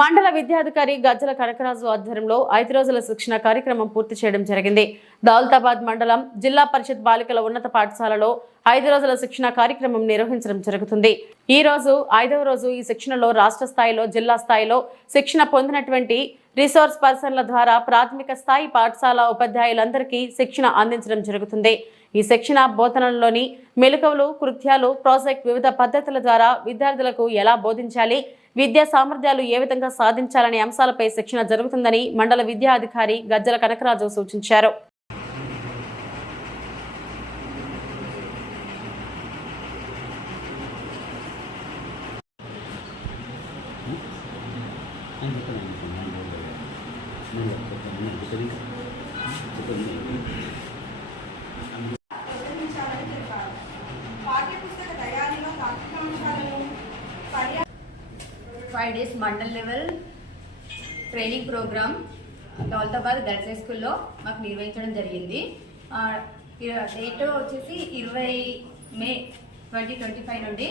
మండల విద్యాధికారి గజ్జల కనకరాజు ఆధ్వర్యంలో 5 రోజుల శిక్షణ కార్యక్రమం పూర్తి చేయడం జరిగింది. దౌలతాబాద్ మండలం జిల్లా పరిషత్ బాలికల ఉన్నత పాఠశాలలో 5 రోజుల శిక్షణ కార్యక్రమం నిర్వహించడం జరుగుతుంది. ఈ రోజు 5వ రోజు ఈ శిక్షణలో రాష్ట్ర స్థాయిలో, జిల్లా స్థాయిలో శిక్షణ పొందినటువంటి రిసోర్స్ పర్సన్ల ద్వారా ప్రాథమిక స్థాయి పాఠశాల ఉపాధ్యాయులందరికీ శిక్షణ అందించడం జరుగుతుంది. ఈ శిక్షణ బోధనలోని మెలకువలు, కృత్యాలు, ప్రాజెక్ట్ వివిధ పద్ధతుల ద్వారా విద్యార్థులకు ఎలా బోధించాలి, విద్యా సామర్థ్యాలు ఏ విధంగా సాధించాలనే అంశాలపై శిక్షణ జరుగుతుందని మండల విద్యాధికారి గజ్జల కనకరాజు సూచించారు. Five days mandal level training program Daulatabad girls high స్కూల్లో మాకు నిర్వహించడం జరిగింది. డేట్ వచ్చేసి 20 మే 2025 నుండి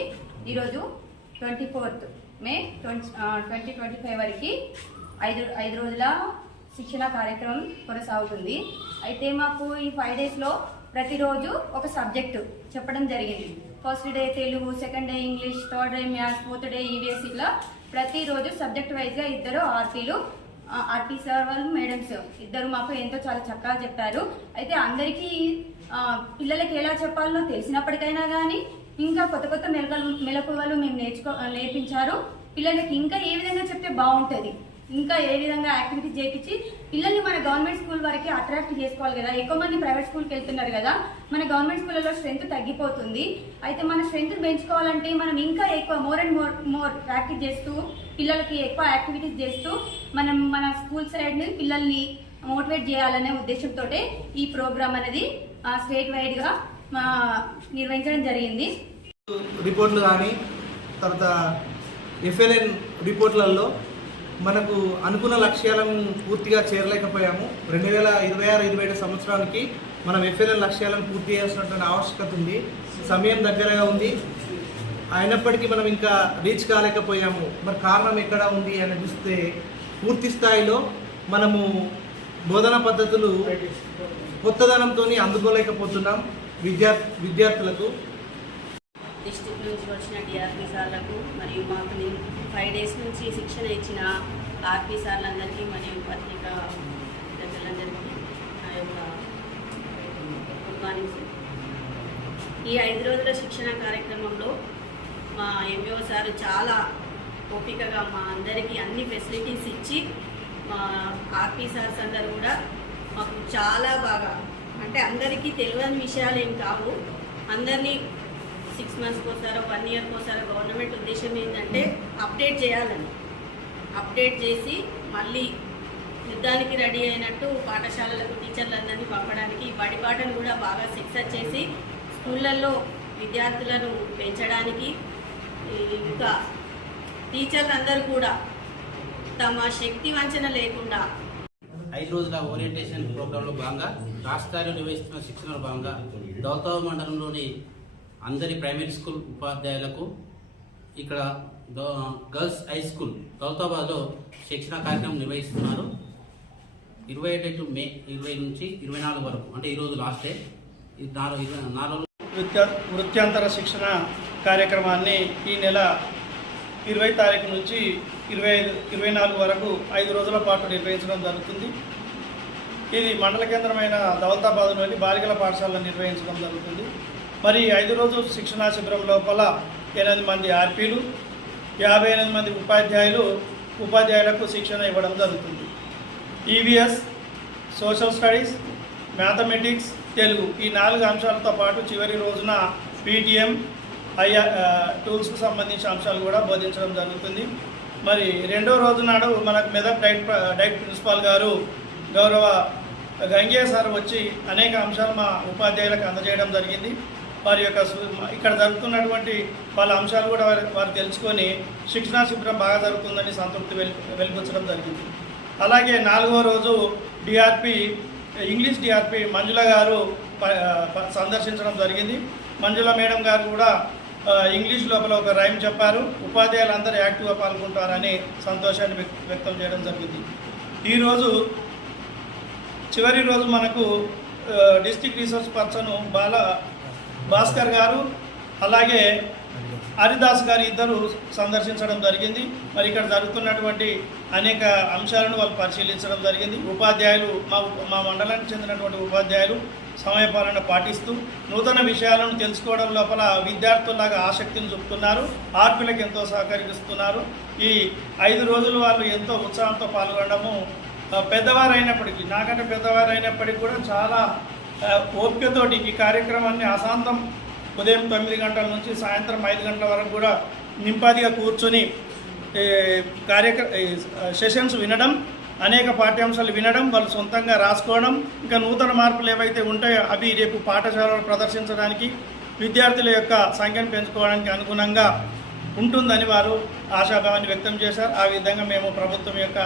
ఈరోజు 24 మే 2025 వరకు 5 రోజుల శిక్షణ కార్యక్రమం కొనసాగుతుంది. అయితే మాకు ఈ 5 డేస్లో ప్రతిరోజు ఒక సబ్జెక్టు చెప్పడం జరిగింది. First day Telugu, second day English, third day maths, fourth day EVS, ఇట్లా ప్రతిరోజు సబ్జెక్ట్ వైజ్గా ఇద్దరు ఆర్పీ సార్ వాళ్ళు, మేడమ్స్ ఇద్దరు మాకు చాలా చక్కగా చెప్పారు. అయితే అందరికీ పిల్లలకి ఎలా చెప్పాలో తెలిసినప్పటికైనా కానీ ఇంకా కొత్త కొత్త మెలకువలు మేము నేర్పించారు. పిల్లలకి ఇంకా ఏ విధంగా చెప్తే బాగుంటుంది, ఇంకా ఏ విధంగా యాక్టివిటీస్ చేయించి పిల్లల్ని మన గవర్నమెంట్ స్కూల్ వరకు అట్రాక్ట్ చేసుకోవాలి కదా. ఎక్కువ మంది ప్రైవేట్ స్కూల్కి వెళ్తున్నారు కదా, మన గవర్నమెంట్ స్కూళ్ళలో స్ట్రెంత్ తగ్గిపోతుంది. అయితే మన స్ట్రెంత్ పెంచుకోవాలంటే మనం ఇంకా ఎక్కువ మోర్ అండ్ మోర్ ప్రాక్టీస్ చేస్తూ పిల్లలకి ఎక్కువ యాక్టివిటీస్ చేస్తూ మన స్కూల్ సైడ్ని పిల్లల్ని మోటివేట్ చేయాలనే ఉద్దేశంతో ఈ ప్రోగ్రామ్ అనేది స్టేట్ వైడ్గా నిర్వహించడం జరిగింది. రిపోర్ట్లు కానీ తర్వాత ఎఫ్ఎల్ఎన్ రిపోర్ట్లలో మనకు అనుకున్న లక్ష్యాలను పూర్తిగా చేరలేకపోయాము. 2026-27 సంవత్సరానికి మనం ఎఫ్ఎల్ఎన్ లక్ష్యాలను పూర్తి చేయాల్సినటువంటి ఆవశ్యకత ఉంది. సమయం దగ్గరగా ఉంది, అయినప్పటికీ మనం ఇంకా రీచ్ కాలేకపోయాము. మరి కారణం ఎక్కడ ఉంది అని చూస్తే పూర్తి స్థాయిలో మనము బోధనా పద్ధతులు కొత్తదనంతో అందుకోలేకపోతున్నాం విద్యార్థులకు. డిస్ట్రిక్ట్ నుంచి వచ్చిన డిఆర్పీ సార్లకు మరియు మాకు 5 డేస్ నుంచి శిక్షణ ఇచ్చిన ఆర్పీ సార్లందరికీ మరియు పత్రికా ప్రజలందరికీ నా యొక్క గుడ్ మార్నింగ్. ఈ 5 రోజుల శిక్షణ కార్యక్రమంలో మా ఎంఈఓ సార్ చాలా ఓపికగా మా అందరికీ అన్ని ఫెసిలిటీస్ ఇచ్చి, మా ఆర్పీ సార్స్ అందరు కూడా మాకు చాలా బాగా, అంటే అందరికీ తెలియని విషయాలు ఏం కావు, అందరినీ 6 మంత్స్కి ఒకసారో 1 ఇయర్కి ఒకసారో గవర్నమెంట్ ఉద్దేశం ఏంటంటే అప్డేట్ చేయాలని, అప్డేట్ చేసి మళ్ళీ యుద్ధానికి రెడీ అయినట్టు పాఠశాలలకు టీచర్లందరినీ పంపడానికి, బడి పాటను కూడా బాగా సక్సెస్ చేసి స్కూళ్ళల్లో విద్యార్థులను పెంచడానికి, ఇంకా టీచర్లందరూ కూడా తమ శక్తి వంచన లేకుండా 5 రోజుల ఓరియంటేషన్ ప్రోగ్రాంలో భాగంగా రాష్ట్రాలు నిర్వహిస్తున్న శిక్షణలో భాగంగా దౌలతాబాద్ మండలంలోని అందరి ప్రైమరీ స్కూల్ ఉపాధ్యాయులకు ఇక్కడ గర్ల్స్ హై స్కూల్ దౌలతాబాద్లో శిక్షణ కార్యక్రమం నిర్వహిస్తున్నారు. 27 మే 20 నుంచి 24 వరకు, అంటే ఈరోజు లాస్ట్ డే. 4 వృత్యాంతర శిక్షణ కార్యక్రమాన్ని ఈ నెల 20 తారీఖు నుంచి 24 వరకు 5 రోజుల పాటు నిర్వహించడం జరుగుతుంది. ఇది మండల కేంద్రమైన దౌలతాబాద్లోని బాలికల పాఠశాలలో నిర్వహించడం జరుగుతుంది. మరి 5 రోజుల శిక్షణా శిబిరం లోపల 8 మంది ఆర్పీలు, 58 మంది ఉపాధ్యాయులకు శిక్షణ ఇవ్వడం జరుగుతుంది. EVS, social studies, mathematics, Telugu, ఈ 4 అంశాలతో పాటు చివరి రోజున పీటీఎం, టూల్స్కు సంబంధించిన అంశాలు కూడా బోధించడం జరుగుతుంది. మరి 2వ రోజు నాడు మనకు మెదక్ డైట్ ప్రిన్సిపాల్ గారు గౌరవ గంగయ్య సార్ వచ్చి అనేక అంశాలు మా ఉపాధ్యాయులకు అందజేయడం జరిగింది. వారి యొక్క ఇక్కడ జరుగుతున్నటువంటి వాళ్ళ అంశాలు కూడా వారు తెలుసుకొని శిక్షణా శిబిరం బాగా జరుగుతుందని సంతృప్తి వెలిపించడం జరిగింది. అలాగే 4వ రోజు ఇంగ్లీష్ డిఆర్పి మంజుల గారు సందర్శించడం జరిగింది. మంజుల మేడం గారు కూడా ఇంగ్లీష్ లోపల ఒక రైమ్ చెప్పారు. ఉపాధ్యాయులందరూ యాక్టివ్గా పాల్గొంటారని సంతోషాన్ని వ్యక్తం చేయడం జరిగింది. ఈరోజు చివరి రోజు మనకు డిస్ట్రిక్ట్ రీసోర్స్ పర్సన్ భాస్కర్ గారు అలాగే హరిదాస్ గారు ఇద్దరు సందర్శించడం జరిగింది. మరి ఇక్కడ జరుగుతున్నటువంటి అనేక అంశాలను వాళ్ళు పరిశీలించడం జరిగింది. ఉపాధ్యాయులు మా మండలానికి చెందినటువంటి ఉపాధ్యాయులు సమయపాలన పాటిస్తూ నూతన విషయాలను తెలుసుకోవడం లోపల విద్యార్థుల్లాగా ఆసక్తిని చూపుతున్నారు. ఆర్పీలకు ఎంతో సహకరిస్తున్నారు. ఈ 5 రోజులు వాళ్ళు ఎంతో ఉత్సాహంతో పాల్గొనడము పెద్దవారైనప్పటికీ, నాకంటే పెద్దవారైనప్పటికీ కూడా చాలా ఓపికతోటి ఈ కార్యక్రమాన్ని అశాంతం ఉదయం 9 గంటల నుంచి సాయంత్రం 5 గంటల వరకు కూడా నింపాదిగా కూర్చొని సెషన్స్ వినడం, అనేక పాఠ్యాంశాలు వినడం, వాళ్ళు సొంతంగా రాసుకోవడం, ఇంకా నూతన మార్పులు ఏవైతే ఉంటాయో అవి రేపు పాఠశాలలో ప్రదర్శించడానికి, విద్యార్థుల యొక్క సంఖ్యను పెంచుకోవడానికి అనుగుణంగా ఉంటుందని వారు ఆశాభావాన్ని వ్యక్తం చేశారు. ఆ విధంగా మేము ప్రభుత్వం యొక్క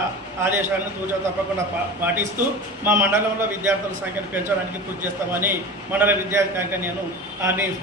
ఆదేశాలను తూచా తప్పకుండా పాటిస్తూ మా మండలంలో విద్యార్థుల సంఖ్యను పెంచడానికి కృషి చేస్తామని మండల విద్యాధికారిగా నేను హామీ